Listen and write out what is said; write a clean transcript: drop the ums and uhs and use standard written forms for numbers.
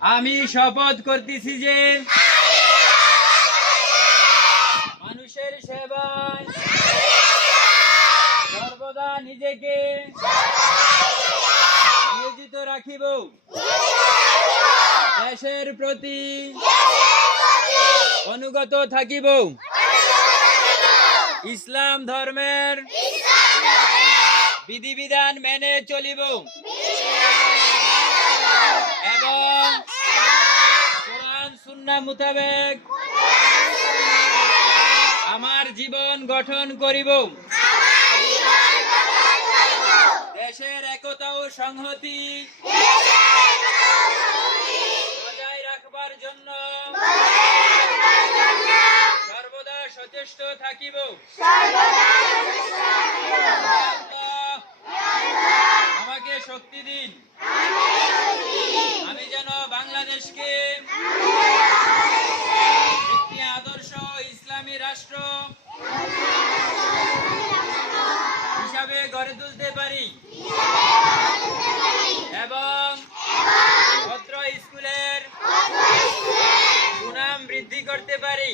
আমি শপথ করতেছি যে মানুষের সেবায় সর্বদা নিজেকে নিয়োজিত রাখিব, দেশের প্রতি অনুগত থাকিব, ইসলাম ধর্মের বিধিবিধান মেনে চলিব এবং কোরআন সুন্নাহ মোতাবেক আমার জীবন গঠন করিব। দেশের একতা ও সংহতি বজায় রাখবার জন্য সর্বদা সচেষ্ট থাকিব। আমাকে শক্তি দিন, আমি যেন বাংলাদেশকে একটি আদর্শ ইসলামী রাষ্ট্র হিসাবে গড়ে তুলতে পারি এবং ছাত্র স্কুলের সুনাম বৃদ্ধি করতে পারি।